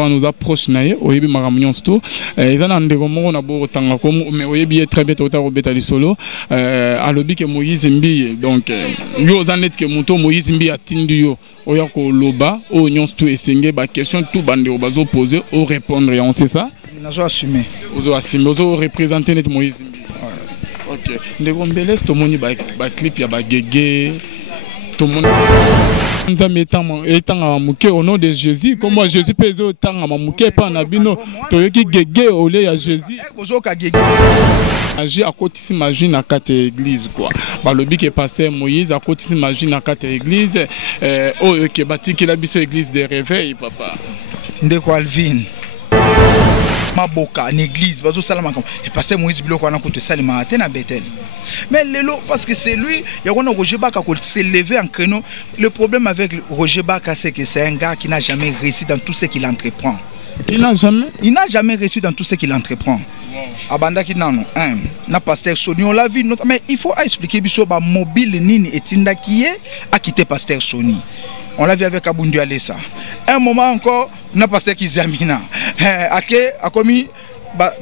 quand nous approche naie oyebi makamyon sto ezana ndeko moko na bo tanga comme mais oyebi très bien tota robeta li solo alobi ke Moïse Mbi donc yo zanet ke moto Moïse Mbi atindi yo oya ko loba o nyons tout esenge ba question tout bande obazo poser au répondre on sait ça nazo assumer ozo représenter net Moïse Mbi. OK ndeko mbele sto moni ba clip ya ba gege tout le monde étant mouké au nom de Jésus comme moi Jésus peut autant à mouké pas na bino toyoki gege olé à Jésus agir à côté s'imagine à quatre églises quoi ba lobi que pasteur Moïse à côté s'imagine à quatre églises oh que bâti que la biso église de réveil papa ndeko Alvin maboka en église bazo salama comme et pasteur Moïse biloko ana côté salima na Bethel. Mais Lelo, parce que c'est lui, il y a Roger Baka qui s'est levé en créneau. Le problème avec Roger Baka, c'est que c'est un gars qui n'a jamais réussi dans tout ce qu'il entreprend. Il n'a jamais réussi dans tout ce qu'il entreprend. Abanda qui n'a pasteur Sony, on l'a vu, mais il faut expliquer que mobile Nini et Tinda qui a quitté pasteur Sony. On l'a vu avec Abundu Alessa. Un moment encore, n'a pasteur Kizamina. A commis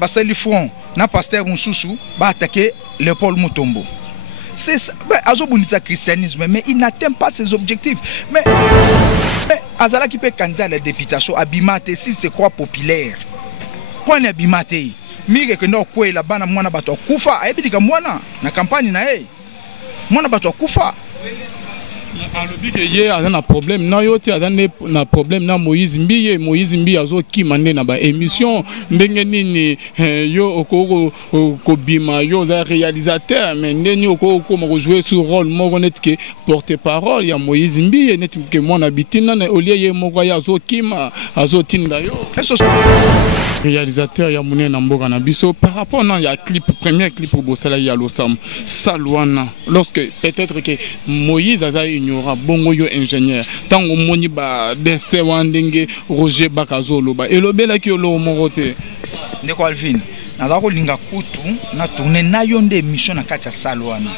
Baseli Front, n'a pasteur Moussoussou, va attaquer le Paul Mutombo. C'est ça, Azobunisa christianisme, mais il n'atteint pas ses objectifs. Mais Azala qui peut candidat à la députation, Abimate, s'il se croit populaire. Point Abimate. Mire que nous, quoi, la bana, moi, bato Koufa, et puis, moi, na campagne, moi, bato Koufa. alobi ke ye aza na problème na yo te aza na problème na Moïse Mbi azo kimande na ba émission ndenge nini yo okoko kobima yo za réalisateur mais ndeni okoko mo jouer sur rôle moko net ke porte-parole ya Moïse Mbi net ke mona bitina na olie ye moko ya azo kima azo tinda yo réalisateur ya mune na mboka na biso par rapport na ya clip premier clip au Bosala ya Losam Salwana lorsque peut-être que Moïse aza ignorant bongo yo ingénieur tango moni ba dese wandenge Roger Bakazolo ba elobela ki lo morote ndeko Alvin naza ko linga kutu na tourner na yonde mission na kati ya Salwana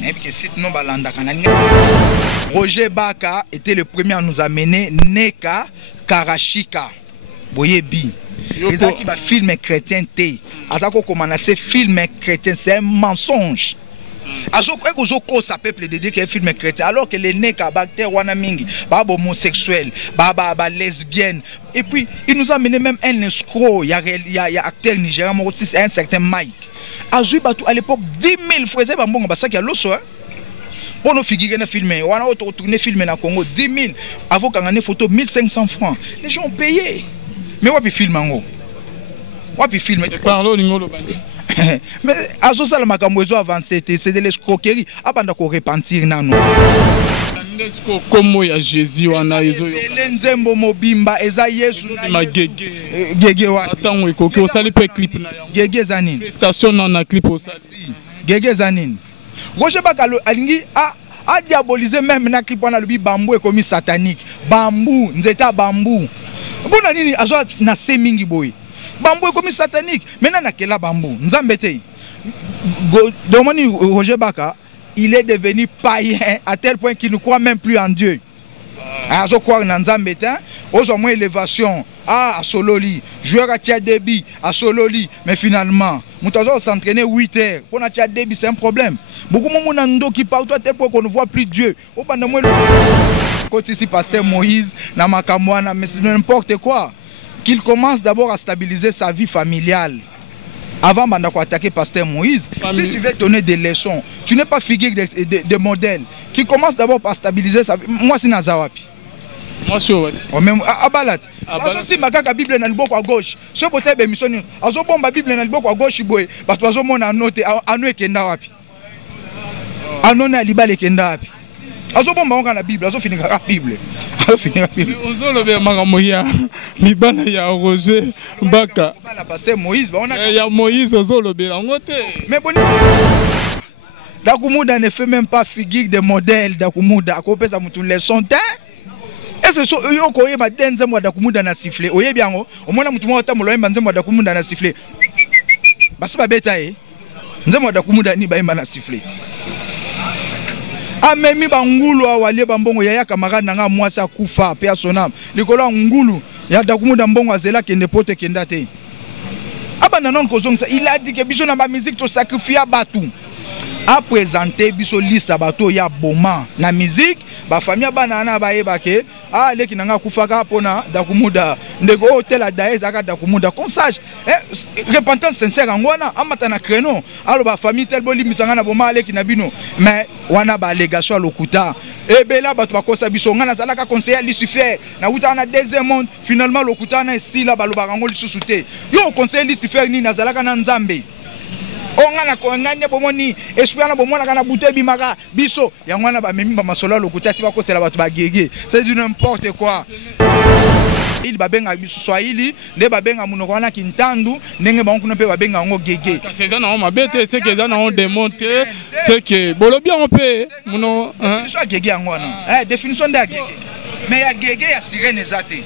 mais que si non balanda kanani Roger Baka était le premier à nous amener Neka Karashika boyebi les qui ba film chrétien té azako commencer film chrétien c'est un mensonge. Ça peuple de dire qu'il y a un film chrétien alors que les nègres bactères wanamingi baba homosexuel baba lesbienne et puis il nous a amené même un escroc il y a acteur nigérien c'est un certain Mike Azui Batou à l'époque 10 000 frères et bambon ça qui a l'osso pour nous figurer dans film on a tourné film na Congo 10 000 avant qu'on ait photo 1500 francs les gens ont payé mais wapi film ngo wapi film parlons l'ingolo mais à ce moment makambozo avancé c'est de l'escroquerie abanda ko repentir nano comme ya Jésus wana ezo nzembo mobimba eza Yesu na gege wa tango ekoki osali pe clip na gege zanine station na clip osali gege zanine Roger Baka alingi a diaboliser même na clip wana lobi bambou e komi satanique bambou nzeta bambou bona nini azwa na semingi boy bambou comme satanique maintenant na kela bambou nzambete domoni Roger Baka il est devenu païen à tel point qu'il ne croit même plus en Dieu. Alors je crois en nzambete aux moins élévation à Sololi joueur à Tia Debi à Sololi mais finalement Moutazo s'entraîner 8 heures pour na Tia Debi c'est un problème beaucoup de monde qui parle à tel point qu'on ne voit plus Dieu au pendant moi quand ici pasteur Moïse na makamwana mais n'importe quoi qu'il commence d'abord à stabiliser sa vie familiale. Avant d'attaquer pasteur Moïse, si tu veux donner des leçons, tu n'es pas figure de modèle. Qui commence d'abord par stabiliser sa vie. Moi, c'est Nazawapi. Moi, c'est même à Balat. Si ma Bible n'a pas à gauche, je peux te dire mission. Azo bomba Bible n'a pas à gauche, boy. Parce que azo mon anote anu ekenda wapi. Anona libale ekenda wapi. Azo bomba on la Bible, azo finir la Bible. Ozolobe magamoya libala ya Roger Baka la pasteur Moïse on a ya Moïse ozolobe ngote mais bon Dakumuda ne fait même pas figure de modèle Dakumuda akopesa mutu leçon te est-ce que yo ko yeba denze mo Dakumuda na siffler oyebi yango omona mutu mo tamulo yemba nzembo Dakumuda na siffler basi ba beta nzembo Dakumuda ni ba yemba na siffler amemi bangulu awalie bambongo ya camarade nanga mwasi akufa pe asonam likolo ngulu ya dakumuda mbongo azela kende pote kendate abana non kozongisa il a dit que biso na ba musique to sacrifier batu a présenté biso liste bato ya boma na musique ba famille bana na ba yebake a leki nanga kufaka pona dakumuda ndeko hotel a daez aka dakumuda comme ça repentance sincère ngwana amata na créneau alo ba famille tel boli misanga na boma leki na bino mais wana ba allégation lokuta e bela bato bakosa biso ngana zalaka conseiller Lucifer na uta na deuxième monde finalement lokuta na sila baloba ngoli susute yo conseiller Lucifer ni nazalaka na nzambe ongana ko nganye bomoni esprit na bomona kana buto bimaka biso yangwana ba memi ba masolo lokutati ba kosela bato ba gege c'est du n'importe quoi il babenga biso swahili ne babenga munoko wana kintandu ndenge ba nkuna pe babenga ngo gege c'est ça na mabete c'est que ça na on démonter c'est que bolobi on peut muno définition gege ngwana définition de gege mais ya gege ya sirene zate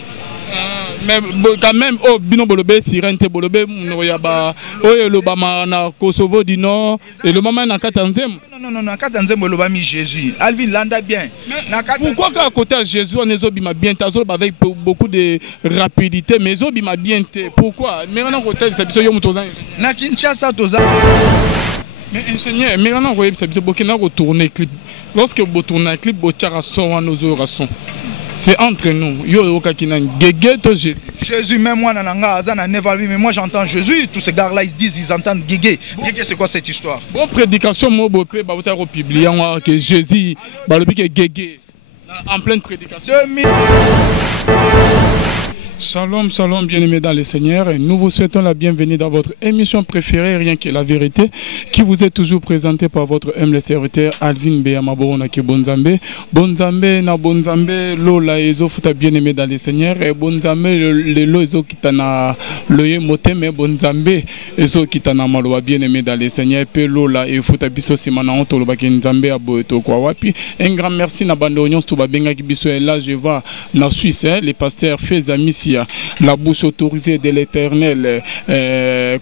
mais quand même oh bino bolobé sirène te bolobé no ya ba oyo lobama na Kosovo du Nord et le moment na katanzem non na katanzem lobami Jésus Alvin landa bien na pourquoi qu'à côté à Jésus on ezobima bien tazo avec beaucoup de rapidité mais ezobima bien te pourquoi mais na côté c'est biso yo mutoza na Kinshasa toza mais ingénieur mais na ko c'est biso bokina ko tourner clip lorsque vous tournez un clip bo tiara son nos orations. C'est entre nous. Yo Jésus, même moi, mais moi j'entends Jésus. Tous ces gars-là, ils disent, ils entendent Guégué. Guégué, c'est quoi cette histoire? Bon, prédication, moi, je publié que Jésus, Guégué, en pleine prédication. Shalom, shalom, bien-aimés dans le Seigneur. Et nous vous souhaitons la bienvenue dans votre émission préférée, Rien que la vérité, qui vous est toujours présentée par votre humble serviteur Alvin Béamabona qui Bonzambe. Bonzambe, na Bonzambe, Lola Ezo, futa bien-aimés dans le Seigneur. Et Bonzambe, le lo Ezo qui t'a loye moté, mais Bonzambe, Ezo qui t'a maloa bien-aimés dans le Seigneur. Pe Lola et futa biso simana on tolo baki Nzambe aboeto kwa wapi. Un grand merci na bande oignon stuba benga ki biso et là je vais na Suisse, les pasteurs Fez Amici. La bouche autorisée de l'Éternel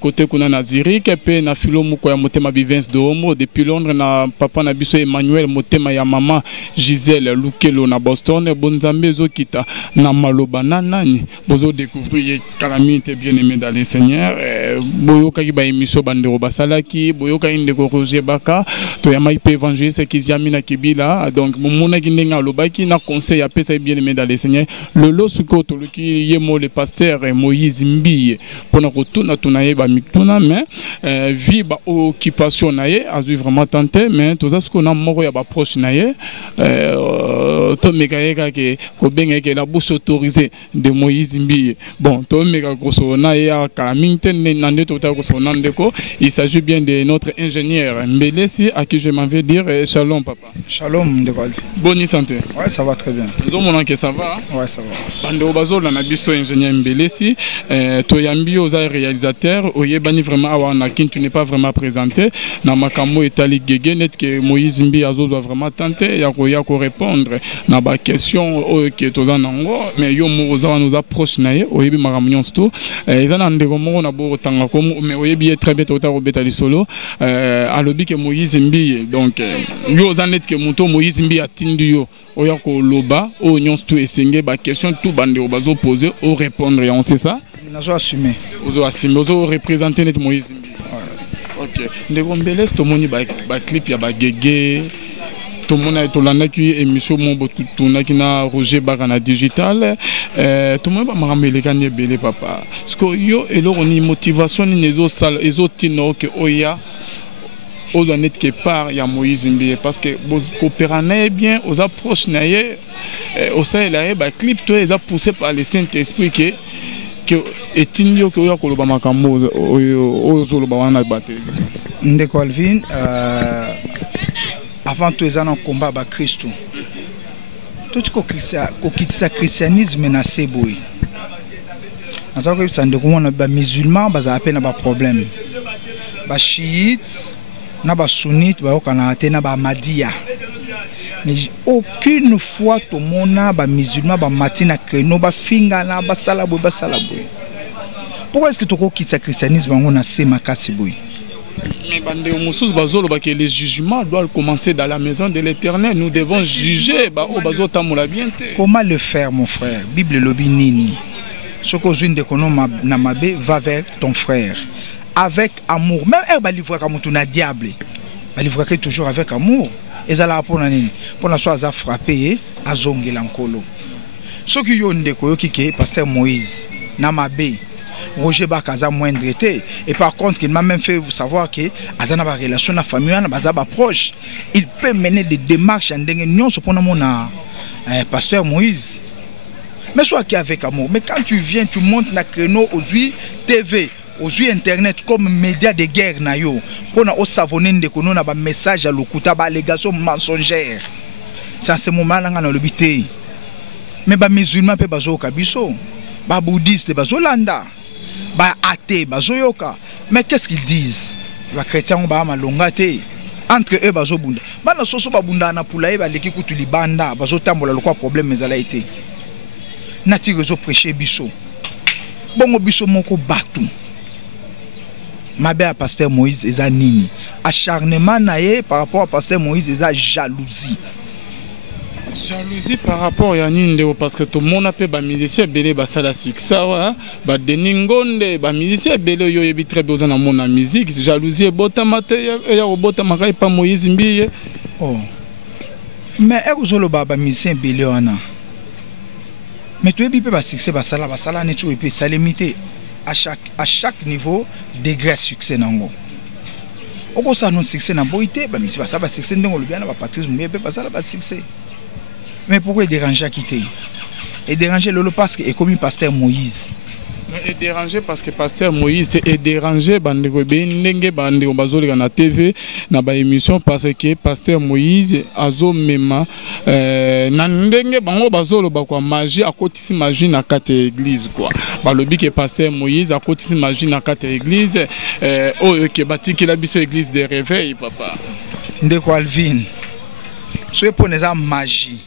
côté kuna na Zurich pe na filo muko ya motema bivens de homo depuis Londres na papa na biso Emmanuel motema ya mama Gisèle Lukelo na Boston bonzambe zo kita na maloba nani bozo découvrir calamité bien-aimé dans le Seigneur boyoka ki ba émission bandero basalaki boyoka indeko Roger Baka to ya mai pe évangéliste Kiziami na Kibila donc mona ki ndenga lobaki na conseil ya pesa bien-aimé dans le Seigneur le lo suko to ki le pasteur Moïse Mbiye pour nous retourner à yeba mituna mais vie ba occupation naie a vraiment tenté mais tout ça ce qu'on a mort ya ba proche naie to meka ke ko benga ke la bouche autorisée de Moïse Mbiye bon to meka ko so naie a kaminte nande to ta ko so nande ko il s'agit bien de notre ingénieur Mbelesi à qui je m'en vais dire shalom papa shalom de quoi bonne santé ouais ça va très bien zo mon que ça va ouais ça va bande bazo na biso ingénieur Mbelesi toyambi aux réalisateurs oyebani vraiment awana kintu n'est pas vraiment présenté na makambo etali gege net que Moïse Mbi azozo vraiment tenté ya ko répondre na ba question que toza nango mais yo moza nous approche naye oyebi makambo sto ezana ndeko moko na bo tanga ko mais oyebi très bien tota ko betali solo alobi que Moïse Mbi donc yo zanet que moto Moïse Mbi atindi yo oya ko loba o nyonsto esenge ba question tout bande bazo poser au répondre et on sait ça nazo assumer ozo assumer ozo représenter net Moïse Mbi OK ndeko Mbelesi to moni ba clip ya ba gege to mona to lana ki émission mon botu tuna kina Roger Baka digital to mona ba makamele kanye bele papa parce que yo elo oni motivation ni nezo sal ezo tino que oya aux honnêtes que part ya Moïse Mbi parce que vos coopéranés bien aux approches naie au sein là ba clip toi les a poussé par le Saint-Esprit que etinyo que yo ko loba makambo o zo loba wana ba télévision ndeko Alvin avant tout ils en combat ba Christ tout ko kitisa christianisme na seboy azako que ça ndeko mona ba musulman ba za appena ba problème ba chiite na ba sunnite ba okana te na ba madia mais aucune fois tout mona ba musulman ba matina kreno ba finga na ba salabo pourquoi est-ce que tu ko kitsa christianisme on a se makasi boy Mais les jugements doivent commencer dans la maison de l'Éternel. Nous devons juger. Comment le faire, mon frère? Bible lobi nini. Ce que je de namabe va vers ton frère avec amour. Même elle va livrer comme tu n'as diable. Va livrer toujours avec amour. Et ça là pour nani. Pour la soit à frapper à zonguer l'encolo. Ce qui yon de koyoki ke pasteur Moïse namabe. Roger Bakaza moindre été. Et par contre, il m'a même fait savoir que Azana ba relation na famille na bazaba proche. Il peut mener des démarches en dengue sur mon pasteur Moïse. Mais soit qui avec amour. Mais quand tu viens, tu montes na créneau aux TV, aux internet comme média de guerre na yo. Pour na au savonner de kono na ba message à l'okuta ba allégation mensongère. C'est à ce moment là na lobité. Mais ba musulman pe bazo kabiso. Ba bouddhiste bazo landa. Ba athée, bazo yoka. Mais qu'est-ce qu'ils disent? Les chrétiens ba malongate entre eux bazo bunda. Ba na soso ba bunda na pula ba leki kutu libanda bazo tambola lokwa problème mais ala été. Nati rezo prêcher biso. Bongo biso moko batu. Mabe à pasteur Moïse eza nini? Acharnement naé par rapport à pasteur Moïse eza jalousie. Jalousie par rapport à Nindeo parce que tout le monde a fait des musiciens belé basala succès ba deningonde ba musiciens belé yo yebi très besoin dans mon musique jalousie bota mate ya bota makai pas Moïse mbiye oh mais ezolo ba musicien belé wana mais tu ebi pe ba succès basala ne tu epi salimité à chaque niveau degré succès nango oko sa non succès na boité ba musicien basala succès ndongo lubiana ba Patrice Mouye pe basala ba succès. Mais pourquoi il dérange à quitter? Il dérange le parce que est comme pasteur Moïse. Il dérangé parce que pasteur Moïse est dérangé bandeko bendenge bandeko bazoleka na TV na ba émission parce que pasteur Moïse azo mema na ndenge bango bazolo ba kwa magie akotisi magie na kati église quoi. Balobi que pasteur Moïse akotisi magie na kati église oyo ke batiki la biso église de réveil papa. Ndeko Alvin. Soyez pour les magie.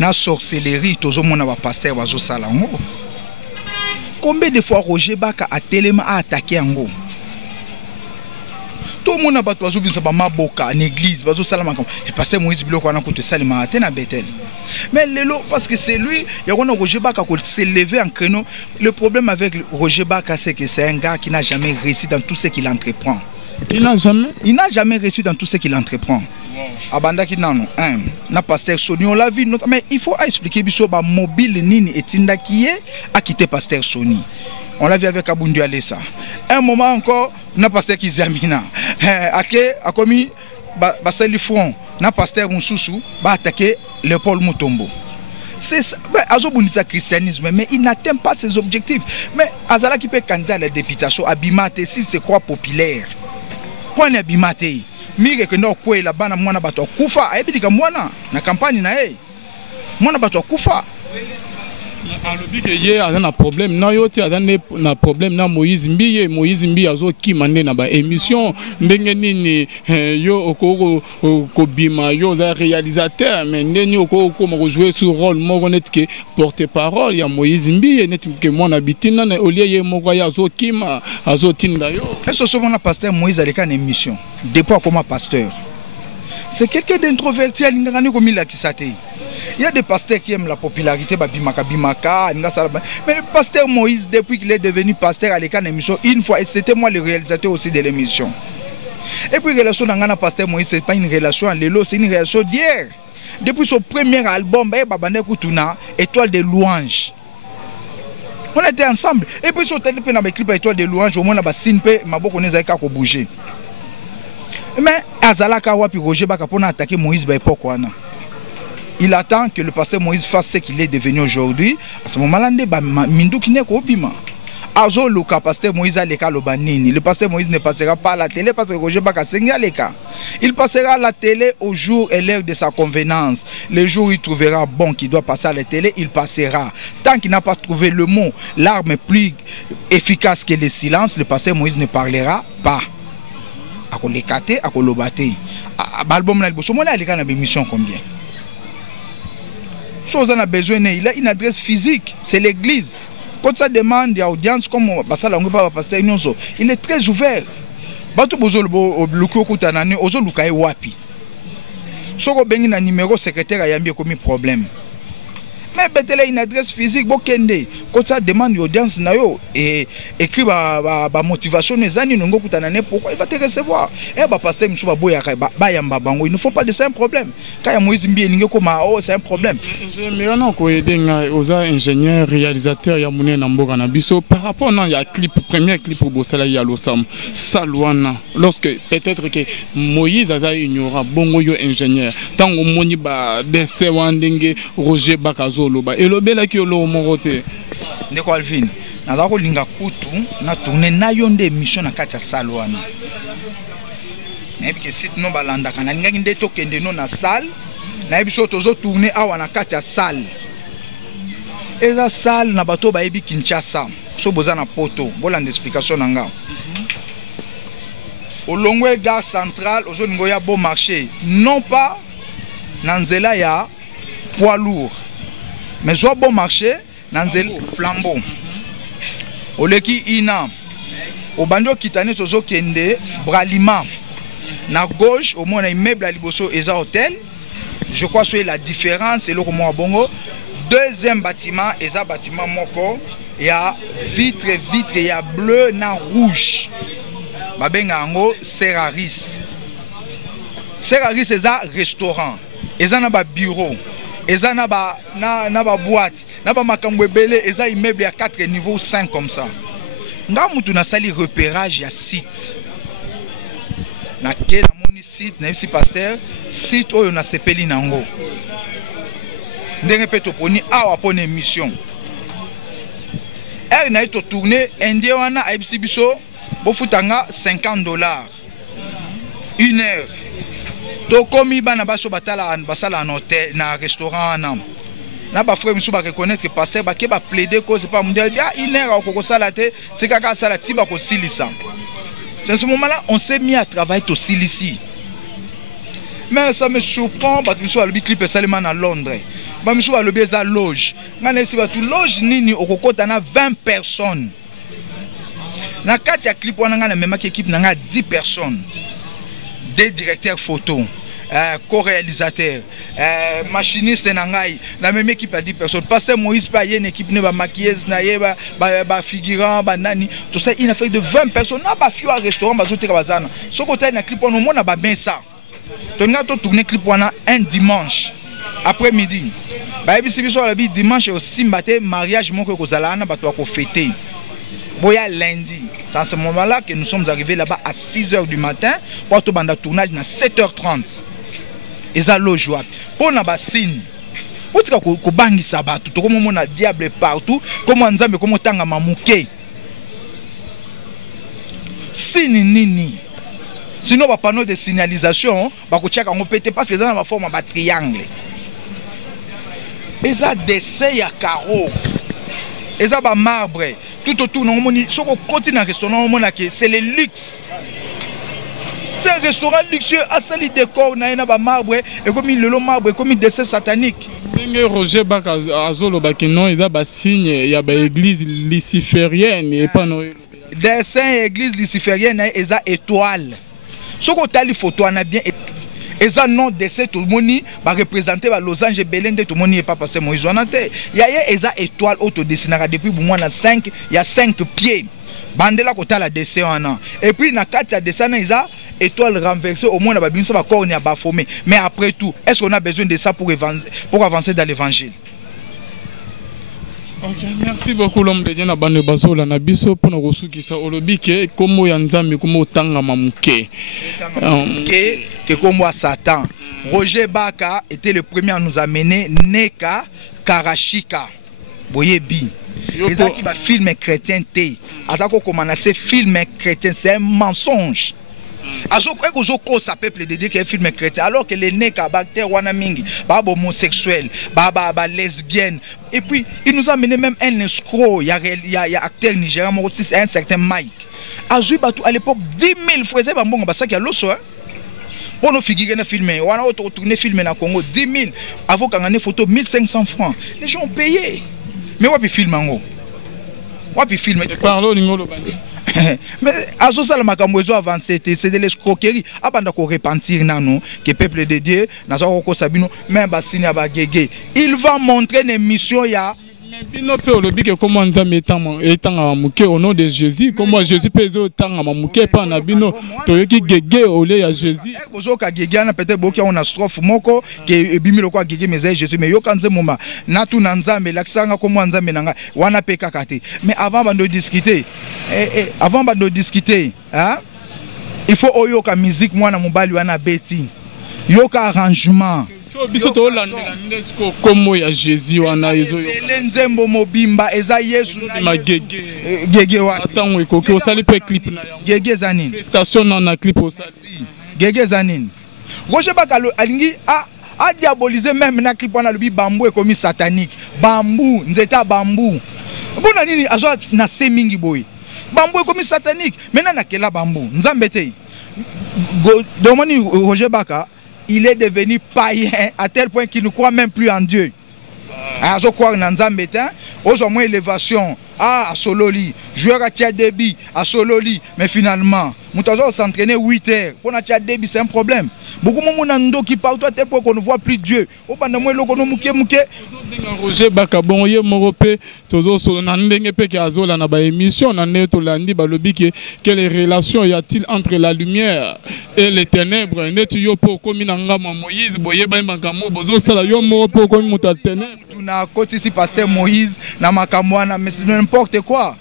Na sorcellerie toujours mon aba pasteur bazo salango. Combien de fois Roger Baka a tellement attaqué ango? Tout le monde a battu bazo bisa ba maboka en église bazo salama comme et pasteur Moïse biloko ana kote salima na Bethel. Mais lelo parce que c'est lui, il y a Roger Baka qui s'est levé en créneau. Le problème avec Roger Baka c'est que c'est un gars qui n'a jamais réussi dans tout ce qu'il entreprend. Il n'a jamais réussi dans tout ce qu'il entreprend. Abanda ki nano na pasteur Sony on l'a vu mais il faut expliquer biso ba mobile nini etinda qui est a quitté pasteur Sony. On l'a vu avec Abundu Alessa. Un moment encore na pasteur Kizamina ake a commis ba sali front na pasteur Moussoussou ba attaquer Léopold Mutombo. C'est ça, azobunisa christianisme mais il n'atteint pas ses objectifs. Mais Azala qui peut candidat à la députation Abimate s'il se croit populaire. Quoi n'est Abimate? Mire que nous quoi la bana mwana bato kufa ayebi ka mwana na campagne na ye mwana bato kufa alobi que hier a un problème na yote na problème na Moïse Mbiye azo kimande na ba émission ndenge nini yo okoko kobima yo za réalisateur mais ndeni okoko mo jouer sur rôle mo net que porte-parole ya Moïse Mbiye net que mwana bitina na olie ye moko ya azo kima azo tinda yo eso so mona pasteur Moïse aleka na émission depuis comme pasteur c'est quelqu'un d'introverti alingani comme il a kisate. Il y a des pasteurs qui aiment la popularité, mais le pasteur Moïse, depuis qu'il est devenu pasteur à l'écran d'émission, une fois, et c'était moi le réalisateur aussi de l'émission. Et puis, la relation dans le pasteur Moïse, ce n'est pas une relation à l'élo, c'est une relation d'hier. Depuis son premier album, Étoile de louange. On était ensemble. Et puis, sur le clip Étoile de louange, au moins, on a signé, on a bougé. Mais, Azalaka Wapi Roger Baka pour attaquer Moïse, il attend que le pasteur Moïse fasse ce qu'il est devenu aujourd'hui. À ce moment-là, le pasteur Moïse a le pasteur Moïse ne passera pas à la télé parce que Roger Baka il passera à la télé au jour et l'heure de sa convenance. Le jour où il trouvera bon qu'il doit passer à la télé, il passera. Tant qu'il n'a pas trouvé le mot, l'arme plus efficace que le silence, le pasteur Moïse ne parlera pas. À l'album, il a une émission combien? On a besoin, il a une adresse physique, c'est l'église. Quand ça demande l'audience, comme il est très ouvert. bato bozo luku kutana ne ozo luka e wapi soko bengi na numéro secrétaire ayambi komi problème mais betele une adresse physique bokende ko ça demande audience na yo et écrit ba motivation nezani nongo kutana ne pourquoi il va te recevoir et ba pasteur msou ba boya ba yamba bango il ne faut pas de ça un problème quand ya Moïse Mbi ninge koma oh c'est un problème mais on ko edenga aux ingénieurs réalisateurs ya mune na mboka na biso par rapport non ya clip premier clip pour bosala ya losam salwana lorsque peut-être que Moïse a ignorant bongo yo ingénieur tango moni ba dese wandenge Roger Bakazo loba elobela ki lo morote ndeko Alvin naza ko linga kutu na tourner na yonde émission na kati ya salwana nayebi ke site no balanda kana linga nginde to kende no na salle nayebi so tozo tourner awa na kati ya salle eza salle na bato bayebi Kinshasa so boza na poto bolanda explication nanga olongwe gare centrale ozo ningo ya bon marché non pas na nzela ya poids lourd mais soit bon marché dans le flambeau. Oleki ina. Au bando kitane tozo kende bralima. Na gauche au moins un immeuble à liboso eza hôtel. Je crois que c'est la différence c'est le comment bongo. Deuxième bâtiment eza bâtiment moko il y a vitre il y a bleu na rouge. Babenga ngo Seraris. Seraris eza restaurant. Eza na ba bureau. Eza na ba boîte, na ba makambo ebele, eza immeuble à 4 niveaux 5 comme ça. Nga mutu na sali repérage ya site. Na ke na moni site na si pasteur, site oyo na sepeli nango. Ndenge pe to poni awa pone émission. Er na to tourner indien wana aibisi biso bo futanga $50. 1 heure. To komi bana baso batala basala en hôtel na restaurant na ba frère misu ba reconnaître que pasteur ba ke ba plaider cause pas mondial ah inera okoko sala te tikaka sala tiba ko silisa. C'est ce moment-là on s'est mis à travailler to silisi. Mais ça me surprend ba misu alobi clip seulement à Londres. Ba misu alobi za loge. Ngana si ba tu loge nini okokota na 20 personnes. Na kati ya clip wana ngana même équipe na 10 personnes. Des directeurs photo, co-réalisateurs, machinistes nangai, la même équipe à 10 personnes. Pasteur Moïse pas une équipe ne va maquilleuse naïba, ba figurant, ba nani, tout ça il a fait de 20 personnes. Na ba fiu à restaurant ba zote kabazana. Ce côté na clip on au monde na ba ben ça. On a tourné clip wana un dimanche après midi. Ba ebi sibiso la bi dimanche aussi matin mariage mon ko zala na ba to ko fêter. Boya lundi. C'est à ce moment-là que nous sommes arrivés là-bas à 6h du matin pour tout banda tournage à 7h30. Et ça loge wapi. Pour na bassine. Où tu ko bangi sabatu, to comme on diable partout, comment nzambe comment tanga mamuke. Sini nini. Sinon ba panneau de signalisation, ba ko tchaka ngo pété parce que ça na forme ba triangle. Et ça dessin ya carreau. Et ça va marbre tout autour non moni soko continue un restaurant c'est le luxe. C'est un restaurant luxueux à sali décor na ina ba marbre et comme le marbre comme dessin satanique. Ndenge Roger Bakazolo bakino eza ba signe ya ba église luciférienne et pas no dessin église luciférienne eza étoile. Soko tali photo na bien et ça non décès tout le monde va représenter Los Angeles Belende tout le monde n'est pas passé Moïse Wanate. Il y a eza étoile auto dessinera depuis moins na 5 il y a 5 pieds. Bandela kota la dessin wana. Et puis na 4 ya dessin eza étoile renversée au moins na ba binsa ba corps na ba formé. Mais après tout, est-ce qu'on a besoin de ça pour avancer dans l'évangile? Ok, merci beaucoup l'homme de Dieu na bande bazola na biso pour nous resukisa olobi ke komo ya nzambe komo tanga mamuke que comme Satan. Roger Baka était le premier à nous amener Neka Karashika Boyebi. Et ça qui va filmer chrétien té. Azako comment c'est film chrétien, c'est un mensonge. Azo quoi que zoko ça peuple de Dieu qui est film chrétien alors que les neka bactères wana mingi ba homosexuel ba lesbienne et puis il nous a amené même un escroc il y a acteur nigérien un certain Mike Azu batu à l'époque 10 000 frères ba mbongo basaki ya loso pour nous figurer na filmer wana auto tourner filmer na Congo 10 000 avant kangane photo 1500 francs les gens ont payé mais wapi film ngo wapi film parlo lingolo bandi Mais azo sala makambo ezo avancer, c'est de l'escroquerie. Abanda ko repentir nano que peuple de Dieu nazo ko sabino même basini abagege. Il va montrer une mission ya bino pe olobi ke comment nzambe etanga muke au nom de Jésus, comment Jésus peut etanga muke pa na bino toyoki gege ole ya Jésus. Bozo ka gege na peut-être boki on a strophe moko ke ebimi lokwa gege meza Jésus mais yo kanze moma na tu na nzambe lakisanga comment nzambe nanga wana pe kakate. Mais avant bando discuter avant bando discuter hein, il faut oyoka musique mwana mobali wana beti yoka arrangement biso to landela nesko komo ya Jésus wana ezo nzembo mobimba eza Yesu na gege gege wa atango ekoki osali pe clip na yango gege zanini station na clip osali gege zanini Roger Bakalo alingi a diaboliser même na clip wana lobi bambou ekomi satanique bambou nzeta bambou bona nini azwa na semingi boy bambou ekomi satanique maintenant na kela bambou nzambe te domoni Roger Baka il est devenu païen à tel point qu'il ne croit même plus en Dieu. Alors je crois en Nzambe, aux moins élévation, à Sololi, joueur à Tchadébi, à Sololi, mais finalement, nous devons s'entraîner 8 heures. Pour la Tchadébi, c'est un problème. Beaucoup de gens qui parlent à tel point qu'on ne voit plus Dieu. Au pendant moi, Roger Bakabon, ye morope, tozo solo nandenge pe ki azola na ba émission na neto landi ba lobi ke quelle relation y a-t-il entre la lumière et les ténèbres? Netu yo po komi na ngama Moïse boye ba makambo bozo sala yo morope komi muta ténèbres. Tuna koti si pasteur Moïse na makambo na mais n'importe quoi.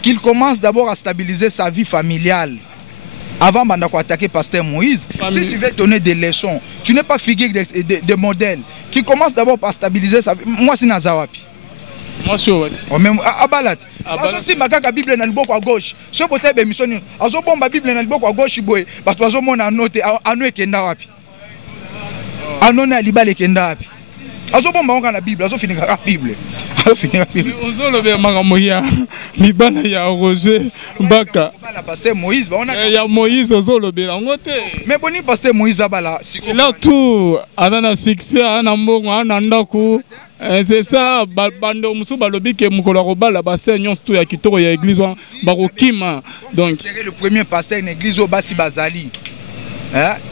Qu'il commence d'abord à stabiliser sa vie familiale. Avant d'attaquer pasteur Moïse, si tu veux donner des leçons, tu n'es pas figure de modèle. Qui commence d'abord par stabiliser sa vie. Moi, c'est Nazawapi. Moi, c'est même Abalat. Si ma Bible na liboko à gauche, ce côté de mission, azo bomba Bible na liboko à gauche boy, parce que azo mona note anu ekenda wapi. Anona libale kenda wapi. Azo bomba on la Bible, azo finir la Bible. Ozo lobe makambo ya libala ya Roger Baka. Bala pasteur Moïse, on a ya Moïse ozo lobe la ngote. Mais boni pasteur Moïse abala, là tout ana succès ana mbongo ana ndako. C'est ça bando musu balobi ke mukolo ko bala pasteur nyonso to ya kitoko ya église ba kokima. Donc c'est le premier pasteur en église au Basi Bazali.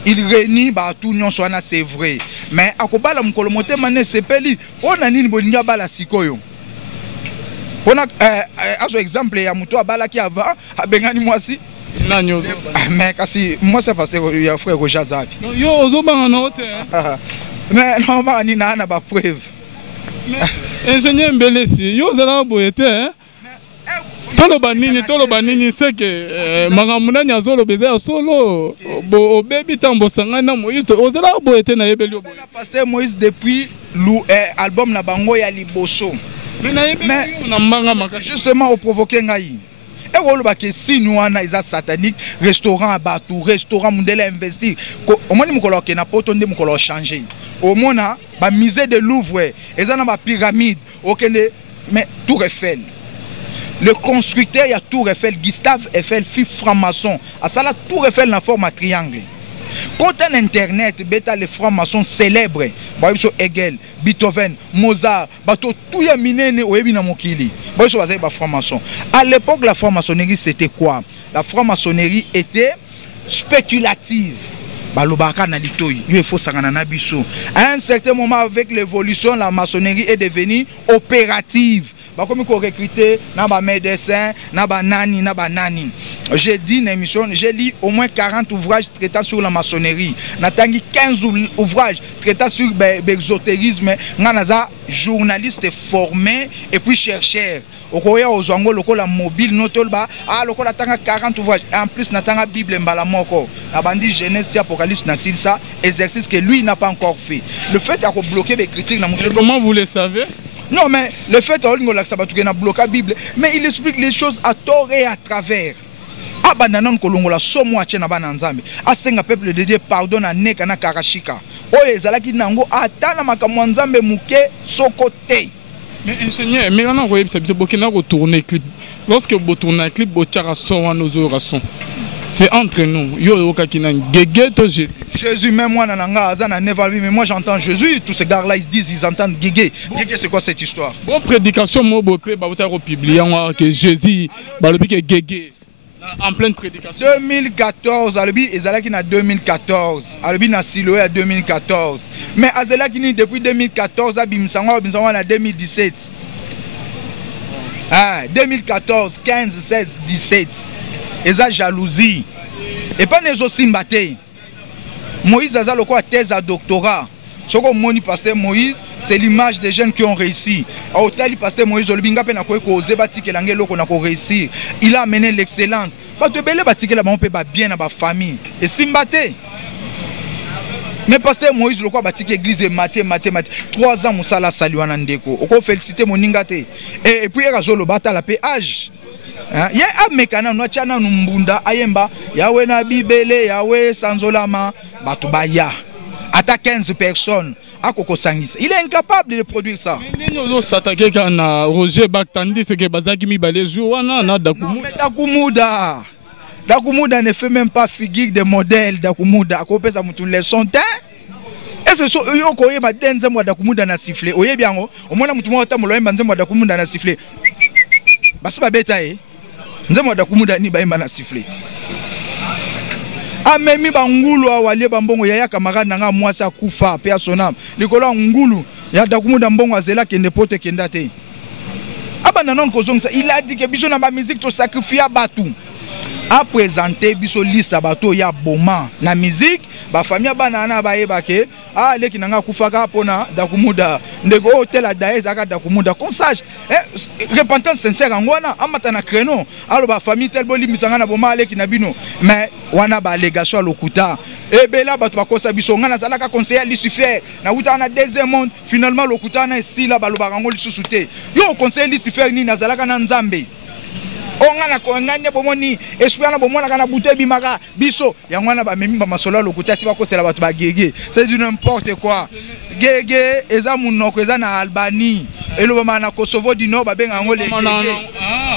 Il réunit tout non soit c'est vrai mais akobala mukolo motema ne sepeli ona nini bolinga bala sikoyo pona azo exemple ya muto abala ki avant abengani mwasi nanyo mais kasi moi c'est parce que ya frère Roger Zapi yo ozobanga na hote mais non ba ni na ba preuve ingénieur Mbelesi yo zala boyete hein toloba nini c'est que makamuna nya zolo beza solo bo baby tambo sangana Moïse ozela boyete na yebeli obo pasteur Moïse depuis album na bango ya liboso mais na mbanga maka justement au provoquer ngai et oloba ke sinu wana isa satanique restaurant batu restaurant mundele investir au moins mukolo ke na poto nde mukolo changer au mona ba musée de Louvre ezana ba pyramide okende mais Tour Eiffel. Le constructeur, il y a Tour Eiffel, Gustave Eiffel, fils franc-maçon. À ça, la Tour Eiffel, la forme à triangle. Quand on Internet, les francs-maçons célèbres, Hegel, Beethoven, Mozart, tout y a miné au Ebinamokili. Franc-maçon. À l'époque, la franc-maçonnerie, c'était quoi? La franc-maçonnerie était spéculative. Il faut à un certain moment, avec l'évolution, la maçonnerie est devenue opérative. Comme on recruter naba médecin, naba nani. J'ai dit une émission, j'ai lu au moins 40 ouvrages traitant sur la maçonnerie. Natangi 15 ouvrages traitant sur l'exotérisme. Nanaza journaliste formé et puis chercheur. Okoya ozango lokola mobile notolba lokola tanga 40 ouvrages en plus natanga Bible mbala moko. Abandi Genèse Apocalypse na ça exercice que lui n'a pas encore fait. Le fait de bloquer les critiques na comment vous le savez? Non, mais le fait qu'il a bloqué la Bible, mais il explique les choses à tort et à travers. Abandonnant Kolongola, somo a tchena bananzambe. Asenga peuple de Dieu pardonne à Nekana Karashika. Oye zalaki nango atana makamwanzambe muke sokote. Mais ingénieur, mais là on c'est bokina retourner clip. Lorsque vous tournez un clip, vous tirez son nos orations. C'est entre nous. Yo Jésus même moi mais moi j'entends Jésus, tous ces gars là ils disent ils entendent Guégué. Guégué c'est quoi cette histoire? Bon prédication moi publier que Jésus balobi que Guégué. En pleine prédication. 2014, alobi ezalaki na 2014, alobi na Siloé à 2014. Mais azalaki ni depuis 2014 abimisango na 2017. Ah, 2014, 15, 16, 17. Eza jalousie. Et pas nezo simbate. Moïse a le thèse à doctorat. Ce que moni pasteur Moïse, c'est l'image des jeunes qui ont réussi. Au tali pasteur Moïse olbinga pe na ko oser batike lange loko na ko réussir. Il a amené l'excellence. Ba te belé batike la ba on peut ba bien na ba famille. Et simbate. Mais pasteur Moïse le quoi batike église de Matthieu 3 ans musala saliwana ndeko. Oko féliciter moninga te. Et puis erazo lo bata la pe âge. Ya amekana no chana numbunda ayemba yawe na bibele yawe sanzolama batu baya ata 15 personnes akoko sangisa. Il est incapable de produire ça. Nous s'attaquer quand Roger Bak tandis que bazaki mi balé wana na Dakumuda. Dakumuda ne fait même pas figure de modèle. Dakumuda akopesa mutu leçon te. Est-ce que yo koye ba denze mo Dakumuda na siffler oye biango omona mutu mo tamolo yemba nze mo Dakumuda na siffler basi ba beta nzemo Dakumuda ni baimba na siffler. Amemi bangulu awali bambongo ya camarade nanga mwasa kufa pe asonam. Likolo ngulu ya Dakumuda mbongo azela kende pote kenda te. Abana non kozongsa il a dit que biso na ba musique to sacrifier batu. A présenter biso liste bato ya boma na musique ba famille bana na ba yebake a leki nanga kufaka pona Dakumuda ndeko hotel a daez aka Dakumuda qu'on sache repentance sincère ngwana amata na créneau alo ba famille tel boli misanga na boma leki na bino mais wana ba allégation lokuta e bela bato bakosa biso ngana zalaka conseiller Lucifer na uta na deuxième monde finalement lokuta na sila balobaka ngo lisusu te yo conseiller Lucifer ni nazalaka na Nzambe. Ongana ko nganya bomoni espiana bomona kana bute bimaka biso yangwana ba memi ba masolo lokuta ti bakosela bato ba gege c'est du n'importe quoi gege eza munoko eza na Albanie elobama na Kosovo du Nord ba benga ngole gege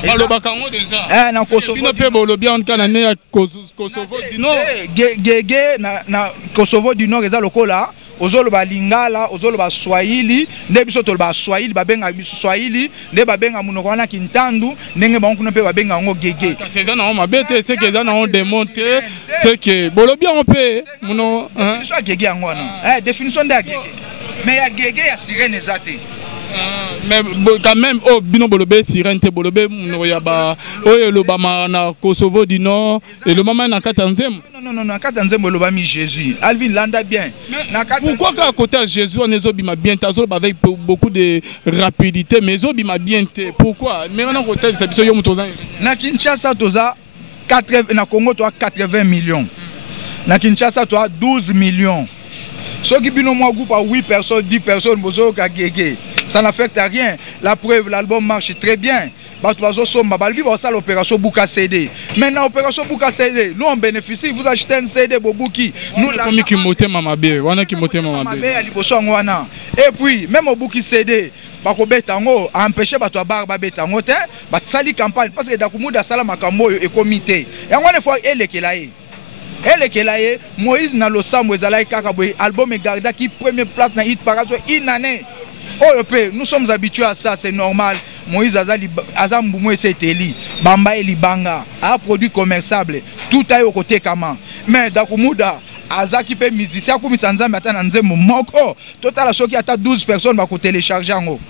balobaka ngo déjà na Kosovo bino pe bolobi en kana ne Kosovo du Nord gege na Kosovo du Nord eza lokola ozolo ba lingala ozolo ba swahili nde biso to ba swahili ba benga biso swahili nde ba benga munoko wana kintandu ndenge ba nkuna pe ba benga ngo gege c'est ça na ma bête c'est que ça na on démonter c'est que bolobi on peut muno définition gege ngwana définition de gege mais ya gege ya sirène ezate. Mais quand même oh bino bolobé sirène te bolobé muno ya ba oyo lobama na Kosovo du Nord et le moment na katanzem. Non, na katanzem loba mi Jésus. Alvin landa bien. Pourquoi qu'à côté de Jésus on est bima bien tazo avec beaucoup de rapidité mais bima bien te pourquoi mais on côté c'est biso yo mutozan na Kinshasa toza 80 na Congo toi 80 millions. Na Kinshasa toi 12 millions. Ceux qui bino moi groupe à 8 personnes 10 personnes bozo ka gege. Ça n'affecte à rien. La preuve, l'album marche très bien. L'opération Bouka CD. Maintenant, l'opération Bouka CD, nous on bénéficie. Vous achetez un CD Bobouki. Nous l'avons qui moté mamabé. Et puis, même au Bouki CD, Bakobetango a empêché Bato Barba Betango, Batsali campagne. Parce que Dakumuda Salama Kambo est comité. Et on a fois elle qui l'a. Elle est là, Moïse n'a le sang, album est gardé qui première place dans hit par une année. Nous sommes habitués à ça, c'est normal. Moïse Azamboumou et Seteli, Bamba et Libanga, a produit commerçable, tout a eu au côté Kama. Mais Dakumuda, Azaki peut musicien, comme Sanzam attend en Zemo, Moko, total à ce qui a 12 personnes va télécharger en haut.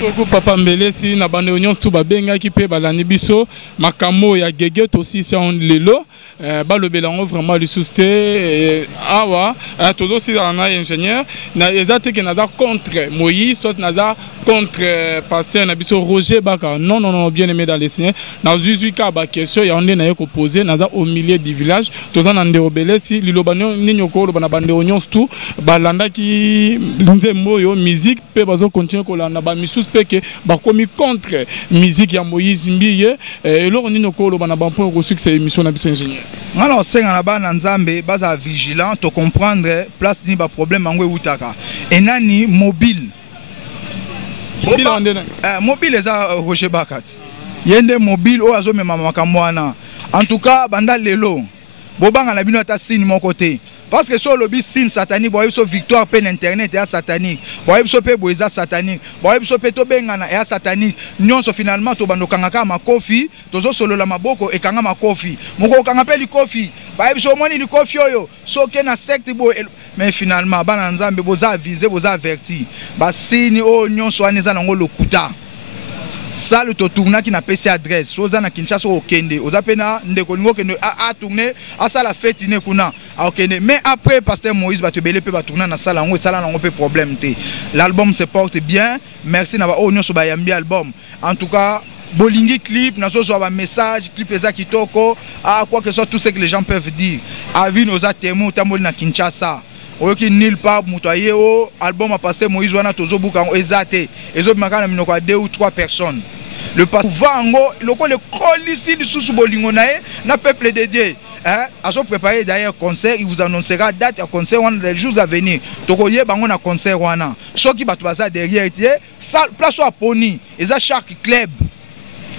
Beaucoup papa mbele si na bande union tout ba benga ki pe balani biso makamo ya gege aussi si on lelo ba le belango vraiment le susté awa toujours si on a ingénieur na ezate que naza contre Moïse soit naza contre pasteur na biso Roger Baka non bien aimé dans les signes na zuzui ka ba question ya onde na yeko poser naza au milieu du village toza na nde obele si lilobano ninyo ko na bande union tout balanda ki nzembo yo musique pe bazo continuer ko na ba suspect bakomi contre musique ya Moïse Mbiye et lors ni nokolo bana ba point au succès émission na biso ingénieur. Alors c'est na ba na Nzambe baza vigilant to comprendre place ni ba problème ngwe utaka et nani mobile mobile eza Roger Bakat yende mobile o azo mema makambo wana en tout cas banda lelo bobanga na bino ata sini mon côté parce que sur le lobby signe satanique boy so victoire pen internet et satanique boy so pe boisa satanique boy so pe to bengana et satanique nyonso finalement to bando kangaka makofi tozo solo la maboko e kanga makofi moko kanga pe li kofi boy so moni li kofi oyo so ke na secte boy mais finalement bana nzambe boza aviser boza averti ba signe o nyonso aneza nango lokuta ça le tourna qui n'a pas ses adresse chose na Kinshasa au Kende aux apena ndeko ngo kende a tourner à ça la fête ine kuna au Kende mais après pasteur Moïse va te belé peut va tourner na sala ngo sala ngo peut problème té l'album se porte bien merci na ba onyo so ba yambi album en tout cas bolingi clip na so ba message clip eza kitoko à quoi que soit tout ce que les gens peuvent dire avi nos atemo tamoli na Kinshasa oyoki nil part mutoye o album a passé Moïse wana tozo buka ezate ezo makana minoko a 2 ou 3 personnes le vango loko le colisi du sous bolingo nae na peuple de Dieu hein azo préparer d'ailleurs concert il vous annoncera date à concert wana les jours à venir tokoye bango na concert wana soki bato baza derrière tie salle place à poni eza chaque club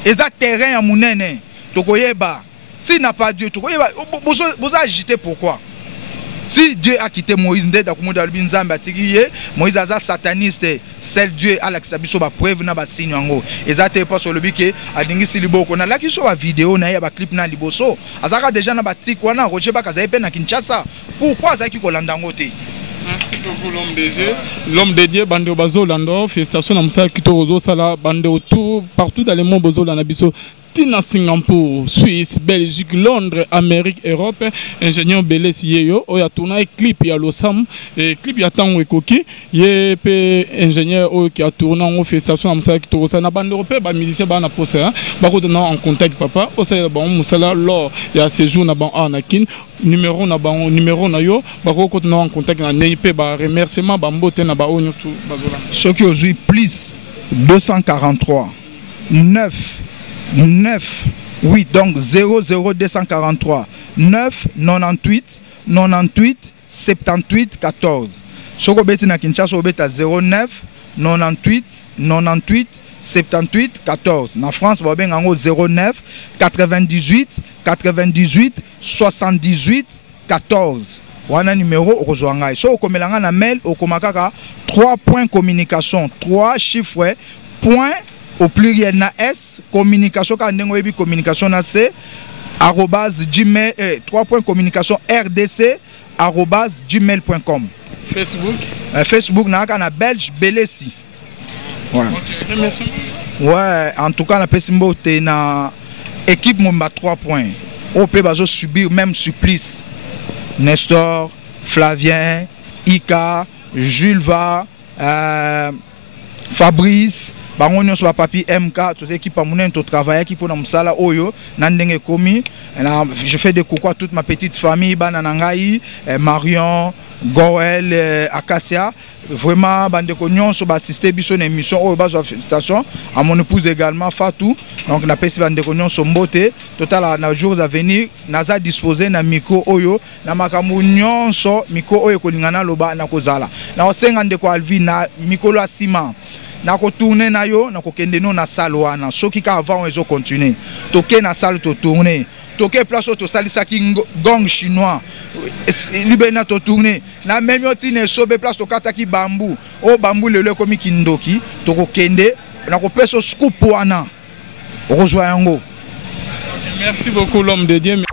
eza terrain ya munene tokoye ba si n'a pas Dieu tokoye ba boza agiter pourquoi. Si Dieu a quitté Moïse, Moïse a sataniste, celle Dieu a l'accepté ba preuve na ba signe ngo. Ezate pas sur le bique a dingi silibo ko na la ki so ba vidéo na ya ba clip na liboso. Azaka déjà na ba tik wana roche ba kaza pe na Kinshasa. Pourquoi azaki ko landa ngote? Merci beaucoup l'homme de Dieu. L'homme de Dieu bande bazo lando félicitations na musa kito sala bande autour partout dans le monde bozo lana biso. Na Singapour, Suisse, Belgique, Londres, Amérique, Europe, ingénieur Belé Siyeyo, il y a tourné clip, il y a l'Osam, et clip il y a Tango et Koki, il y a ingénieur qui a tourné en festation, qui tourne ça, na bande européenne, ba musicien ba na posé, ba ko en contact papa, au ça ba musala lors il y a séjour na ban Anakin, numéro na yo, ba ko en contact na neipe ba remerciement ba mbote na ba onyo tout bazola. Ce qui aujourd'hui plus 243 9 8 donc 00243 9 98 98 78 14 soko beti na Kinshasa obeta 09 98 98 78 14 na France ba benga ngo 09 98 98 78 14 wana numéro okozwanga so okomelanga na mail okomakaka 3 points communication 3 chiffres point au pluriel na S communication ka ndengo yebi communication na C @gmail 3 points communication RDC @gmail.com. Facebook Facebook na ka na Belge Belesi. Ouais. OK, merci. Ouais, en tout cas na pesimbo te na équipe Mumba 3 points. Au pe bazo subir même supplice. Nestor, Flavien, Ika, Jules Va, Fabrice bango nyonso ba papi MK tous équipe amunen to travailler qui pour na musala oyo na ndenge komi je fais des coucou à toute ma petite famille bana nangai Marion Goël Acacia vraiment bande ko nyonso ba assister biso na émission oyo ba félicitations à mon épouse également Fatou donc na pesi bande ko nyonso mbote total na jours à venir naza disposer na micro oyo na makambo nyonso micro oyo ko lingana loba na kozala na osenga ndeko Alvin na mikolo asima na ko tourner na yo na ko kende no na salle wana soki ka avant ezo continuer toke na salle to tourner toke place to salisa ki gong chinois libena to tourner na même yoti ne sobe place to kata ki bambou o bambou lelo komi kindoki to ko kende na ko peso scoop wana rejoindre. Merci beaucoup l'homme de Dieu.